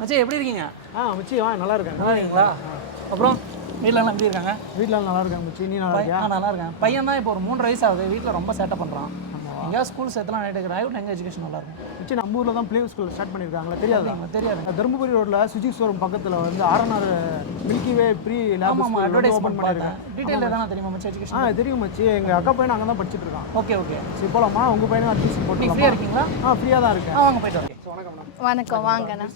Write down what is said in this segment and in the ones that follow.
மச்சி எப்படி இருக்கீங்க? மச்சி நல்லா இருக்கேன். நல்லா இருக்கீங்களா? அப்புறம் வீட்டிலலாம் எப்படி இருக்காங்க? வீட்டில் நல்லா இருக்காங்க மச்சி. நீ நல்லா இருக்கியா? நல்லா இருக்கேன். பையன் தான் இப்போ ஒரு 3 வயசு ஆகுது. வீட்டில் ரொம்ப சேட்டை பண்ணுறான். எங்கேயாவது ஸ்கூல் சேர்த்துலாம் நைட்டு ரைட் எங்கே எஜுகேஷன் நல்லா இருக்கும் மச்சி நம்ம ஊரில் தான் ப்ளே ஸ்கூல் ஸ்டார்ட் பண்ணியிருக்காங்களா? தெரியாது. தெரியாது. தருமபுரி ரோட்டில் சுஜி ஷோரூம் பக்கத்தில் வந்து ஆர்என்ஆர் மில்கி வே ப்ரீ லேப் ஓப்பன் பண்ணியிருக்கேன். டீட்டெயில் எதாவது தெரியுமா மச்சி எஜுகேஷன்? தெரியும் மச்சி. எங்கள் அக்கா பையன் அங்கே தான் படிச்சுட்டு இருக்கான். ஓகே. சரி போகலாமா? உங்கள் பையனும் அட்மிஷன் போட்டு ஃப்ரீயாக இருக்கீங்களா? ஃப்ரீயாக தான் இருக்கேன். வாங்க போயிட்டு வரேன். வணக்கம். வாங்கண்ணா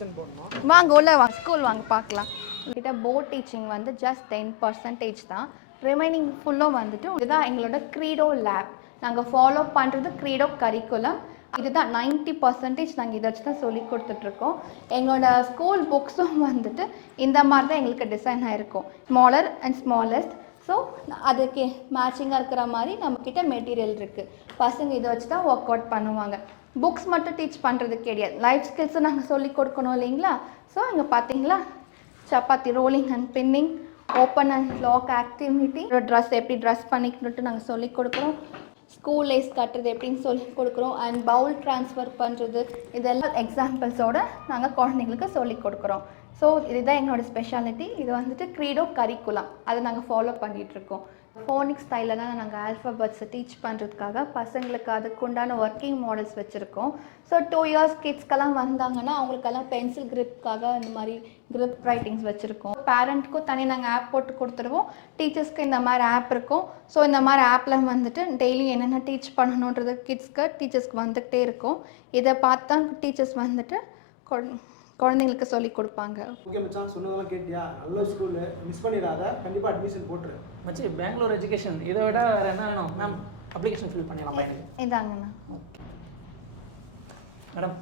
வாங்க உள்ள வாங்க ஸ்கூல் வாங்க பார்க்கலாம். கிட்ட போர்ட் டீச்சிங் வந்து ஜஸ்ட் 10% தான். ரிமைனிங் ஃபுல்லும் வந்துட்டு இதுதான் எங்களோட க்ரீடோ லேப். நாங்கள் ஃபாலோ பண்ணுறது க்ரீடோ கரிக்குலம். இதுதான் 90% நாங்கள் இதை வச்சு தான் சொல்லி கொடுத்துட்ருக்கோம். எங்களோட ஸ்கூல் புக்ஸும் வந்துட்டு இந்த மாதிரி தான் எங்களுக்கு டிசைன் ஆகிருக்கும். Smaller and smallest. ஸோ அதுக்கு மேட்சிங்காக இருக்கிற மாதிரி நம்மக்கிட்ட மெட்டீரியல் இருக்குது. பசங்க இதை வச்சு தான் ஒர்க் அவுட் பண்ணுவாங்க. புக்ஸ் மட்டும் டீச் பண்ணுறது கிடையாது, லைஃப் ஸ்கில்ஸும் நாங்கள் சொல்லி கொடுக்கணும் இல்லைங்களா? ஸோ இங்கே பார்த்தீங்களா, chapati rolling and pinning, open and lock activity, dress எப்படி ட்ரெஸ் பண்ணிக்கிட்டு நாங்கள் சொல்லி கொடுக்குறோம். ஸ்கூல் லேஸ் கட்டுறது எப்படின்னு சொல்லி கொடுக்குறோம். அண்ட் பவுல் ட்ரான்ஸ்ஃபர் பண்ணுறது, இதெல்லாம் எக்ஸாம்பிள்ஸோடு நாங்கள் குழந்தைங்களுக்கு சொல்லி கொடுக்குறோம். ஸோ இதுதான் எங்களோட ஸ்பெஷாலிட்டி. இது வந்துட்டு க்ரீடோ கரிக்குலம், அதை நாங்கள் ஃபாலோ பண்ணிகிட்ருக்கோம். ஃபோனிக் ஸ்டைலெல்லாம் நாங்கள் ஆல்ஃபபெட்ஸை டீச் பண்ணுறதுக்காக பசங்களுக்கு அதுக்குண்டான ஒர்க்கிங் மாடல்ஸ் வச்சுருக்கோம். ஸோ 2 இயர்ஸ் கிட்ஸ்க்கெல்லாம் வந்தாங்கன்னா அவங்களுக்கெல்லாம் பென்சில் கிரிப்காக இந்த மாதிரி கிரிப் ரைட்டிங்ஸ் வச்சுருக்கோம். பேரண்ட்க்கும் தனி நாங்கள் ஆப் போட்டு கொடுத்துருவோம். டீச்சர்ஸ்க்கு இந்த மாதிரி ஆப் இருக்கும். ஸோ இந்த மாதிரி ஆப்பில் வந்துட்டு டெய்லி என்னென்ன டீச் பண்ணணுன்றது டீச்சர்ஸ்க்கு வந்துகிட்டே இருக்கும். இதை பார்த்தா டீச்சர்ஸ் வந்துட்டு குழந்தைங்களுக்கு சொல்லி கொடுப்பாங்க. ஓகே மச்சான், சொன்னதெல்லாம் கேட்டியா? நல்ல ஸ்கூல், மிஸ் பண்ணிடாத, கண்டிப்பாக அட்மிஷன் போட்டுரு. மச்சி பெங்களூர் எஜுகேஷன் இதை விட வேறு என்ன வேணும் மேம்? அப்ளிகேஷன் ஃபில் பண்ணிடலாம் பையனுக்கு. இதாங்கண்ணா. Madam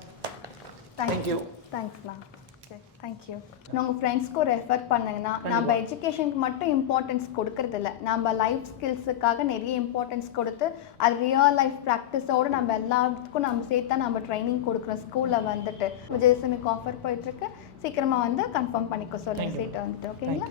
thank you. தேங்க்ஸ்ண்ணா. Okay thank you. உங்கள் ஃப்ரெண்ட்ஸ்க்கும் ரெஃபர் பண்ணுங்கன்னா, நம்ம எஜுகேஷனுக்கு மட்டும் இம்பார்ட்டன்ஸ் கொடுக்கறதில்ல, நம்ம லைஃப் ஸ்கில்ஸுக்காக நிறைய இம்பார்ட்டன்ஸ் கொடுத்து அது ரியல் லைஃப் ப்ராக்டிஸோடு நம்ம எல்லாத்துக்கும் நம்ம சேர்த்தா நம்ம ட்ரைனிங் கொடுக்குறோம். ஸ்கூலில் வந்துட்டு விஜயலட்சுமிக்கு ஆஃபர் போயிட்டுருக்கு. சீக்கிரமாக வந்து கன்ஃபார்ம் பண்ணிக்க சொல்லுங்கள் சீட்டை வந்துட்டு. ஓகேங்களா?